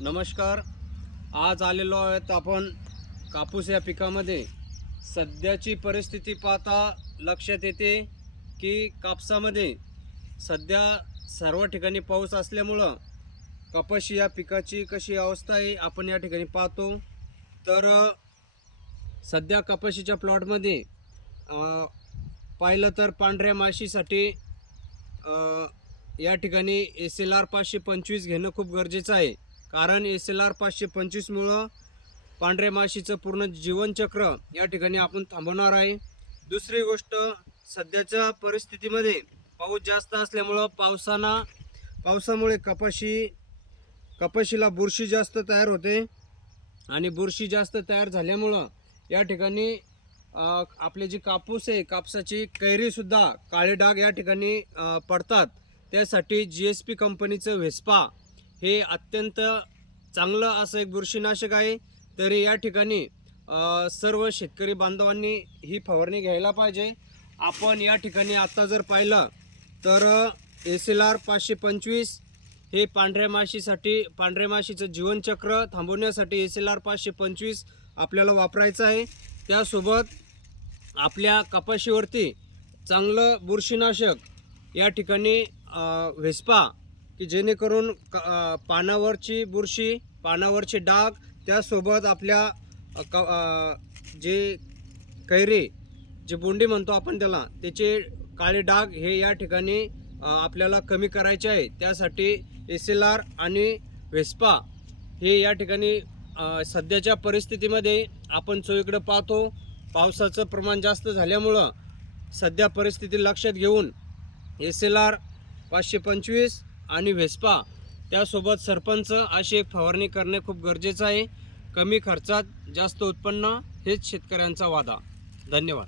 नमस्कार. आज आलेलो आहोत आपण कापूस या पिकामध्ये. सध्याची परिस्थिती पाहता लक्षात येते की कापसामध्ये सध्या सर्व ठिकाणी पाऊस असल्यामुळं कपाशी या पिकाची कशी अवस्था आहे आपण या ठिकाणी पाहतो. तर सध्या कपाशीच्या प्लॉटमध्ये पाहिलं तर पांढऱ्या माशीसाठी या ठिकाणी SLR 525 घेणं खूप गरजेचं आहे. कारण SLR 525 मुळे पांढऱ्या माशीचं पूर्ण जीवनचक्र या ठिकाणी आपण थांबवणार आहे. दुसरी गोष्ट, सध्याच्या परिस्थितीमध्ये पाऊस जास्त असल्यामुळं पावसामुळे कपाशीला बुरशी जास्त तयार होते आणि बुरशी जास्त तयार झाल्यामुळं या ठिकाणी आपले जे कापूस आहे कापसाची कैरीसुद्धा काळे डाग या ठिकाणी पडतात. त्यासाठी GSP कंपनीचं व्हेस्पा हे अत्यंत चांगलं असं एक बुरशीनाशक आहे. तरी या ठिकाणी सर्व शेतकरी बांधवांनी ही फवारणी घ्यायला पाहिजे. आपण या ठिकाणी आता जर पाहिलं तर SLR 525 हे पांढऱ्या माशीचं जीवनचक्र थांबवण्यासाठी SLR 525 आपल्याला वापरायचं आहे. त्यासोबत आपल्या कपाशीवरती चांगलं बुरशीनाशक या ठिकाणी व्हेस्पा, की जेणेकरून पानावरची बुरशी, पानावरचे डाग, त्यासोबत आपल्या जे कैरी, जे बोंडी म्हणतो आपण त्याला, त्याचे काळे डाग हे या ठिकाणी आपल्याला कमी करायचे आहे. त्यासाठी SLR आणि व्हेस्पा हे या ठिकाणी सध्याच्या परिस्थितीमध्ये आपण चोहीकडे पाहतो. पावसाचं प्रमाण जास्त झाल्यामुळं सध्या परिस्थिती लक्षात घेऊन SLR 525 आणि व्हेस्पा त्यासोबत सरपंच अशी एक फवारणी करणे खूप गरजेचं आहे. कमी खर्चात जास्त उत्पन्न हेच शेतकऱ्यांचा वादा. धन्यवाद.